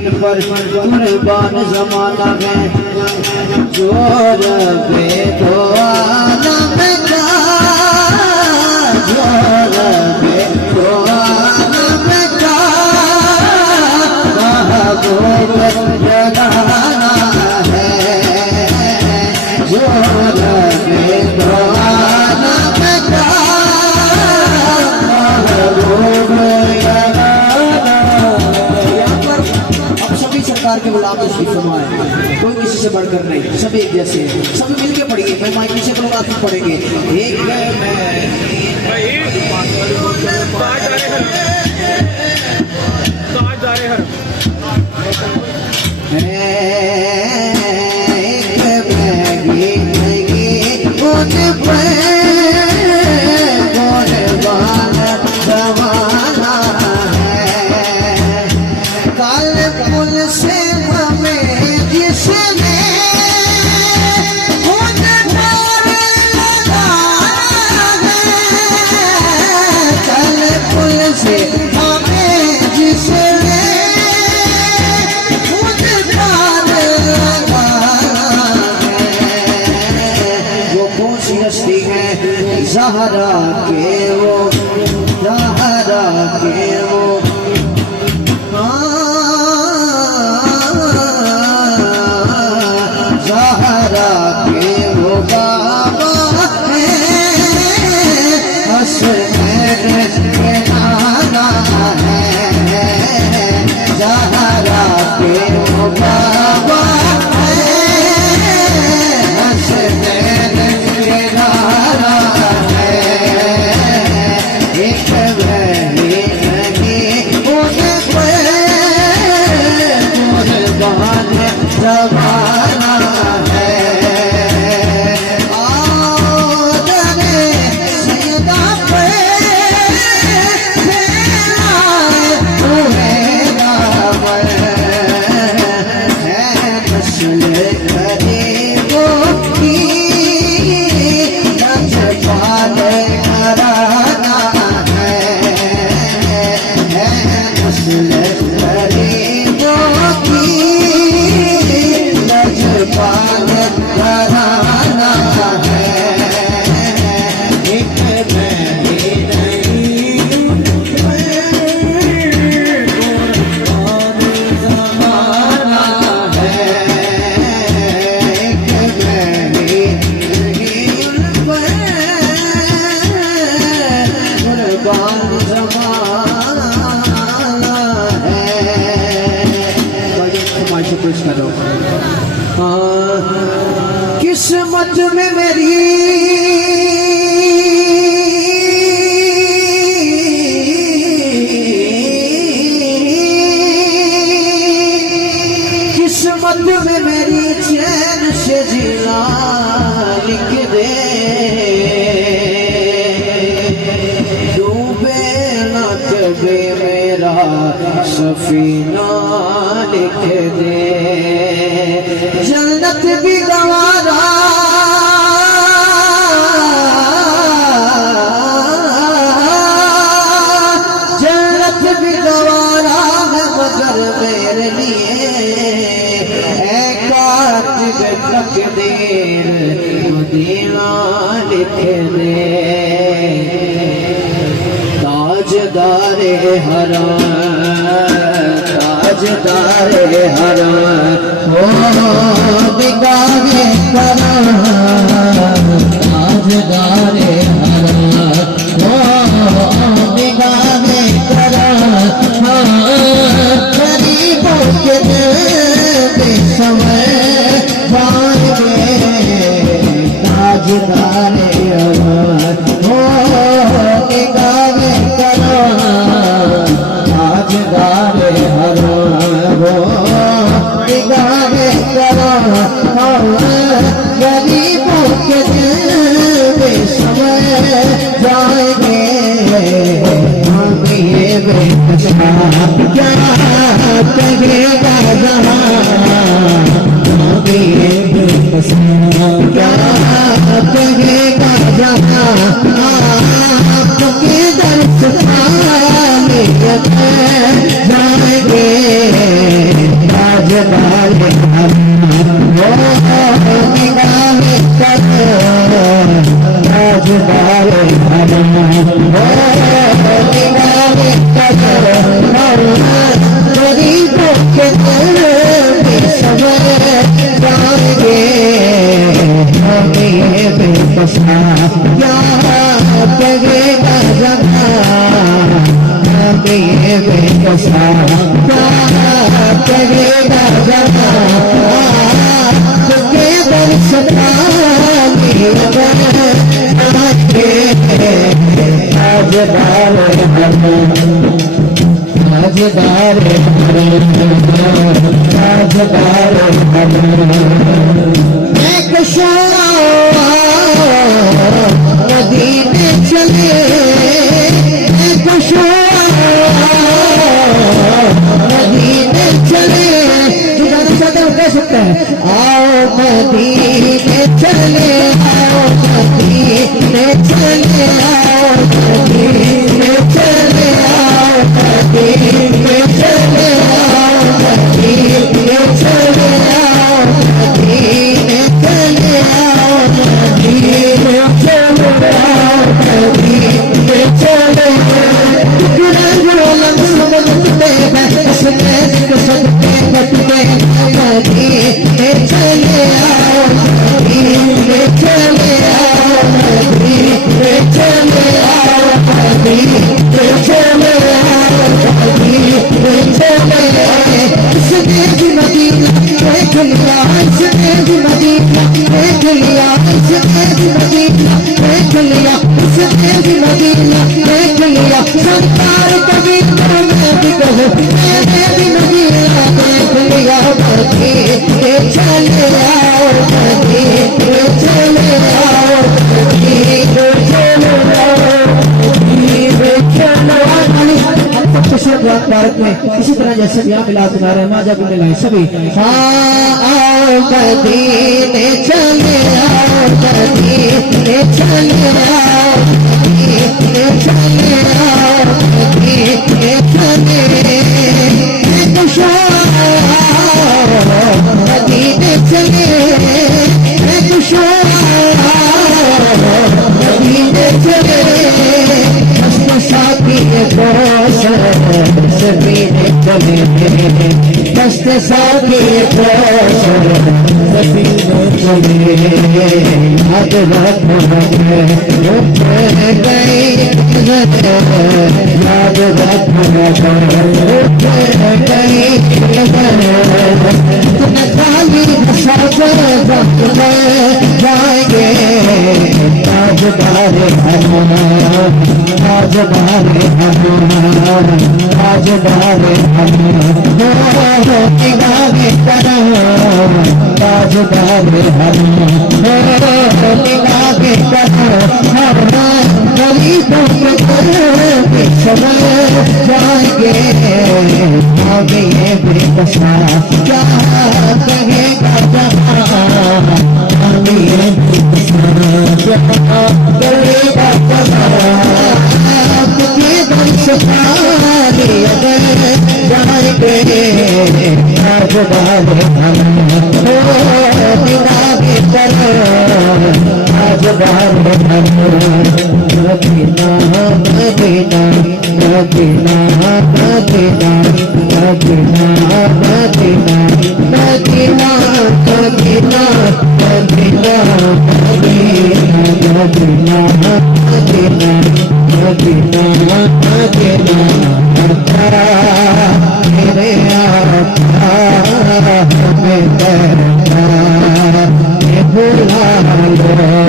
उन पर कुर्बान जमाना है। जो रबे दो आलम का, जो रबे दो आलम का महबूब जगाना है। जो रबे दो आलम का महबूब सरकार के गुलाम तशरीफ फरमाए। कोई किसी से बढ़कर नहीं, सभी एक जैसे हैं। सभी मिलके पढ़िए। मैं माइक से लोग आप पढ़ेंगे। एक ज़हरा के वो, ज़हरा के वो ज़हरा के वो बाबा है। हसनैन के नाना है। ज़हरा के वो बाबा है। हसनैन के नाना जमाना है। आदरे सैयदा पे हुए दामन है। नस्ल गरीबों की नजपाल घराना है। नस्ल गरीबों की पाल घराना है। एक मैं ही नहीं जमाना है। एक मैं ही नहीं कुर्बान जमाना है। फरमाइश पेश करो। किस्मत में मेरी किस्मत में मेरी चैन से जीना लिख दे। डूबे न कभी मेरा सफीना लिख दे। जन्नत भी गवारा जन्नत भी गवारा है मगर मेरे लिए कातिब तकदीर मदीना लिख दे। ताजदारे हराम, ताजदारे हराम हो बिगाड़े कराम। ताजदारे हराम हो बिगाड़े कराम। गरीबों के समय जाएंगे। ताजदारे हराम हो बिगाड़े कराम। ताजदारे हराम हो बिगाड़े कराम। गरीबों के समय जाएंगे। हम ये बेचना क्या कहेगा जहाँ। हम ये बेचना क्या कहेगा जहाँ। आपके दर्द जाएंगे। तुझे दर्शन पाने ताजदार एक शोरा मदीने चले एक शोरा मदीने चले जितना चाहते हो कह सकते हैं आओ मदीने चले आओ मदीने चले आओ मदीने चले आओ मदीने चले आओ मदीने चले आओ मदीने चले आओ मदीने चले आओ मदीने चले मदीने चले आओ मदीने चले आओ मदीने चले आओ मदीने चले आओ मदीने चले इसने भी मदीना देख लिया इसने भी मदीना देख लिया इसने भी मदीना देख लिया इसने भी मदीना देख लिया संसार कभी मैं भी कहूँ मैंने भी मदीना देख लिया मदीने चले आओ मदीने चले आओ मदीने चले आओ मदीने चले आओ भारत में इसी तरह जैसे यहाँ मिलाद बना रहे हैं माजा भी मिलाए सभी आओ मदीने चले आओ मदीने चले आओ मदीने चले आओ मदीने चले मदीने चले मदीने चले साथी सफीने चले कष्ट साथी सफीने चले याद रखो गई याद रखो गई खाली जाएंगे ताजदार ताजदार ताजदार निगाहे करम ताजदार निगाहे करम गरीबों के समय जाएंगे आगे ये बेकसा क्या कहेगा जहाँ आगे ये बेकसा क्या कहेगा तुझे दर्श पाने अगर जाएंगे ताजदार निगाहे करम ताजदार Medina Medina Medina Medina Medina Medina Medina Medina Medina Medina Medina Medina Medina मेरे आका हमें भुला लो